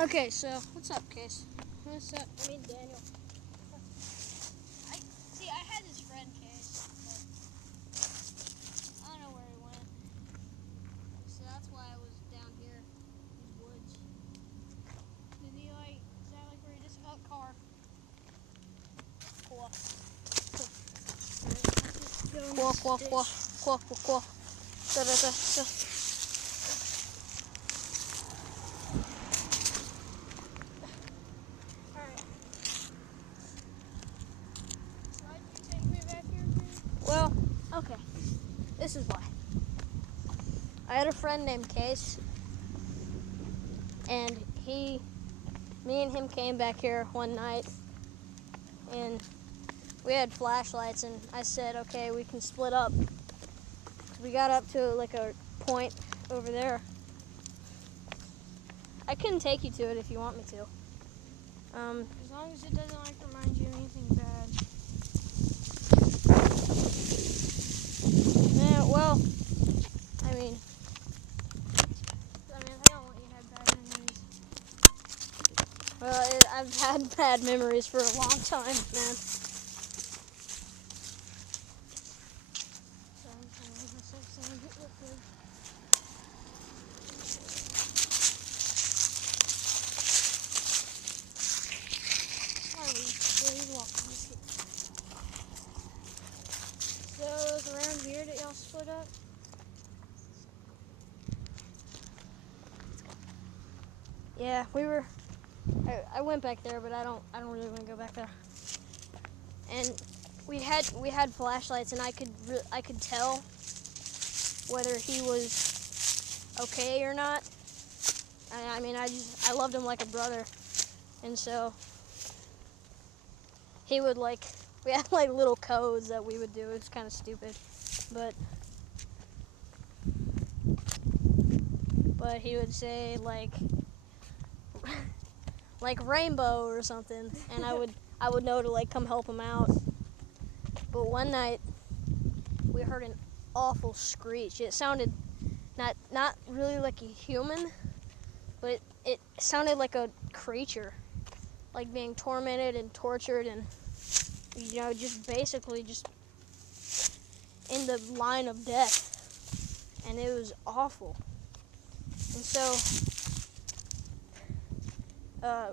Okay, so what's up, Case? What's up? I mean, Daniel. I had this friend, Case, but I don't know where he went. So that's why I was down here in the woods. Is that like where he just, car. Cool. Cool. Da. Well, okay. This is why. I had a friend named Case, and me and him came back here one night, and we had flashlights, and I said, okay, we can split up. We got up to like a point over there. I can take you to it if you want me to. As long as it doesn't like remind you of anything bad. Yeah, well, I mean, I don't want you to have bad memories. well, I've had bad memories for a long time, man. So I'm trying to make myself sound good look good. He's walking. So it was around here that y'all split up? Yeah, I went back there, but I don't really want to go back there. And we had flashlights, and I could tell whether he was okay or not. I mean, I loved him like a brother, and so he would we had like little codes that we would do. It was kind of stupid, but he would say like rainbow or something, and I would know to like come help him out. But one night we heard an awful screech. It sounded not really like a human, but it sounded like a creature, like being tormented and tortured, and just basically just in the line of death. And it was awful. And so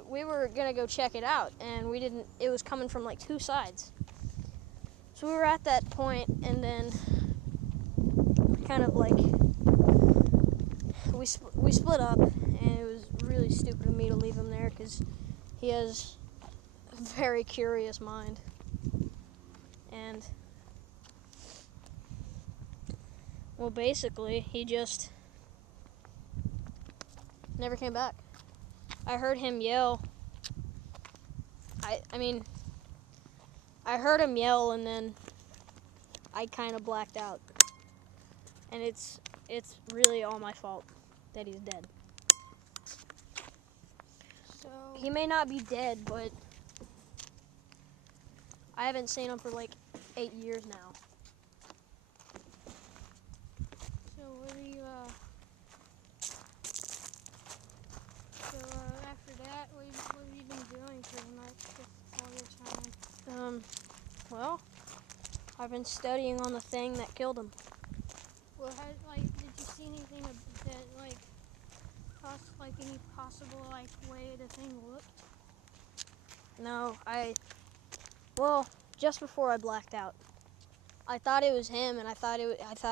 we were gonna go check it out, and we didn't. It was coming from like two sides. So we were at that point, and then kind of like we split up, and it was really stupid of me to leave him there because he has a very curious mind, and well, basically he just never came back. I heard him yell. I heard him yell, and then I kind of blacked out. And it's really all my fault that he's dead. So He may not be dead, but I haven't seen him for like 8 years now. So what are you after that, what have you been doing pretty much with all your time? Well, I've been studying on the thing that killed him. Well, did you see anything that any possible way the thing looked? No, well, just before I blacked out, I thought it was him, and I thought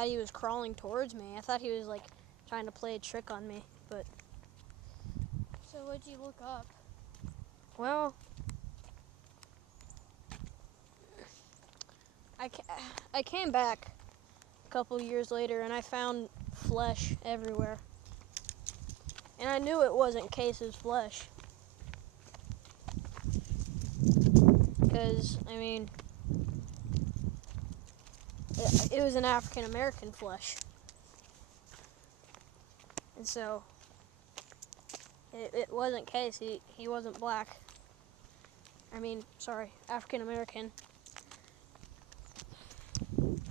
he was crawling towards me. I thought he was like trying to play a trick on me, but So what'd you look up? well, I came back a couple years later, and I found flesh everywhere. And I knew it wasn't Case's flesh. Because, I mean, it was an African American flesh. And so, it wasn't Case. He wasn't black. I mean, sorry, African American.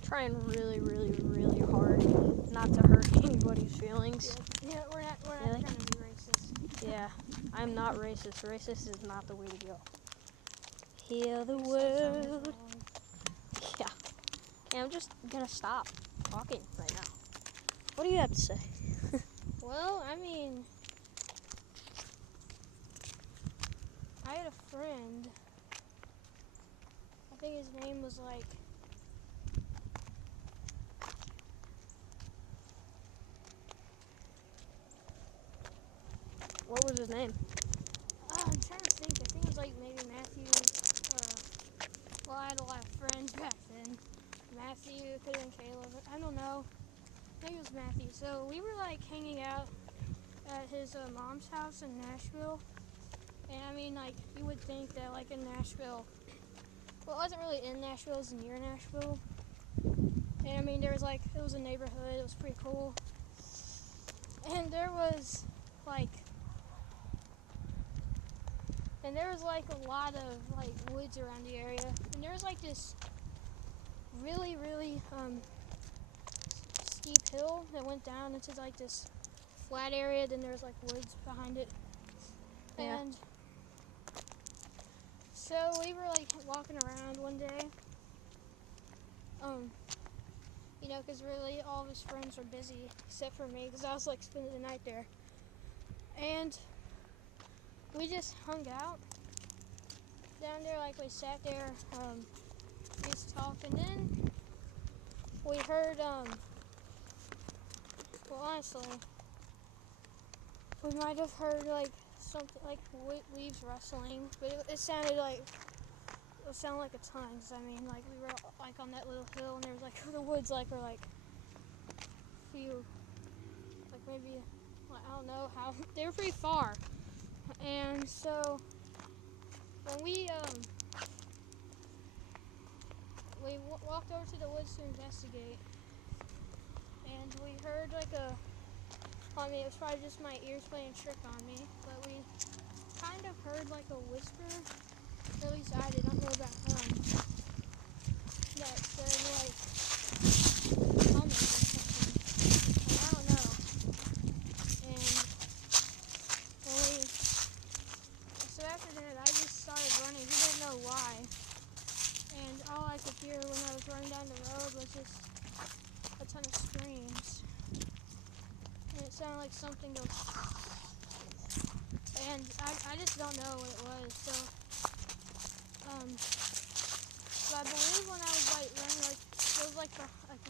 Trying really, really, really hard not to hurt anybody's feelings. Yeah, we're not trying to be racist. Yeah. Yeah, I'm not racist. Racist is not the way to go. Heal the world. Yeah. Yeah, I'm just gonna stop talking right now. What do you have to say? Well, I mean, I had a friend. I think his name was like. What was his name? I'm trying to think. I think it was like maybe Matthew. Well, I had a lot of friends back then. Matthew, could have been Caleb. I don't know. I think it was Matthew. So we were like hanging out at his mom's house in Nashville. And I mean, like, you would think that like in Nashville, well, it wasn't really in Nashville, it was near Nashville. And I mean, there was like, it was a neighborhood, it was pretty cool. And there was like a lot of like woods around the area. And there was like this really, really steep hill that went down into like this flat area. Then there was like woods behind it. Yeah. And so we were like walking around one day. You know, because really all of his friends were busy except for me, because I was like spending the night there. And we just hung out down there, like we sat there, just talked, and then we heard, well, honestly, we might have heard like something like leaves rustling, but it sounded like a ton, because I mean, like, we were like on that little hill, and there was like the woods like were like few, like maybe, I don't know how, they were pretty far. And so when we walked over to the woods to investigate, and we heard like I mean, it was probably just my ears playing a trick on me, but we kind of heard like a whisper, at least I did, I don't know about that said like, humming or something, like, I don't know. And so after that, I just started running. We didn't know why. And all I could hear when I was running down the road was just a ton of screams. And it sounded like something goes. And I just don't know what it was. So I believe when I was like running, like there was like a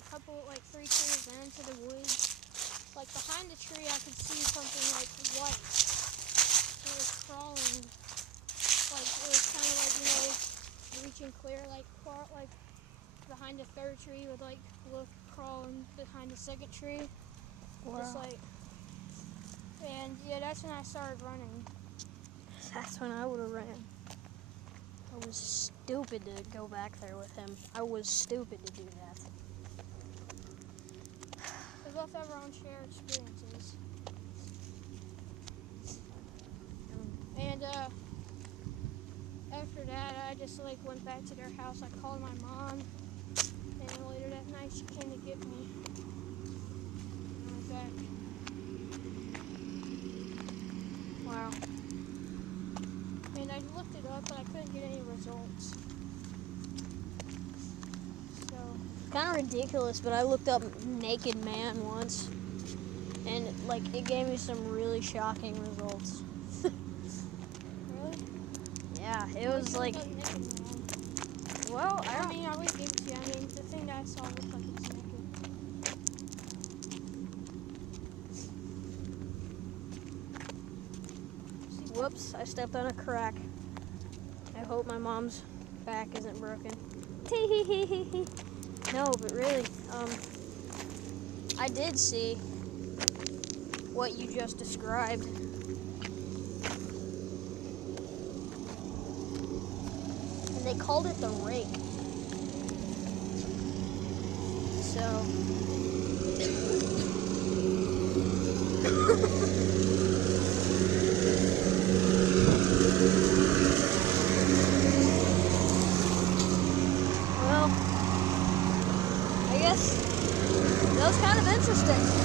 couple, like 3 trees into the woods. Like behind the tree, I could see something like white. It was crawling, like it was kind of like, you know, reaching clear, like behind the 3rd tree would like crawling behind the 2nd tree. Wow. Just like, and yeah, that's when I started running. That's when I would have ran. I was stupid to go back there with him. I was stupid to do that. We both have our own shared experiences. And after that, I just like went back to their house. I called my mom, and later that night she came to get me. And I went back. Wow. And I looked it up, but I couldn't get any results. So Kind of ridiculous, but I looked up naked man once, and like it gave me some really shocking results. really, Yeah, it was like, well, I mean, I would give it to you. I mean, the thing that I saw looked like it's naked. whoops, I stepped on a crack. I hope my mom's back isn't broken. Tee-hee-hee-hee-hee. No, but really, I did see what you just described. And they called it the rake. So well, I guess that was kind of interesting.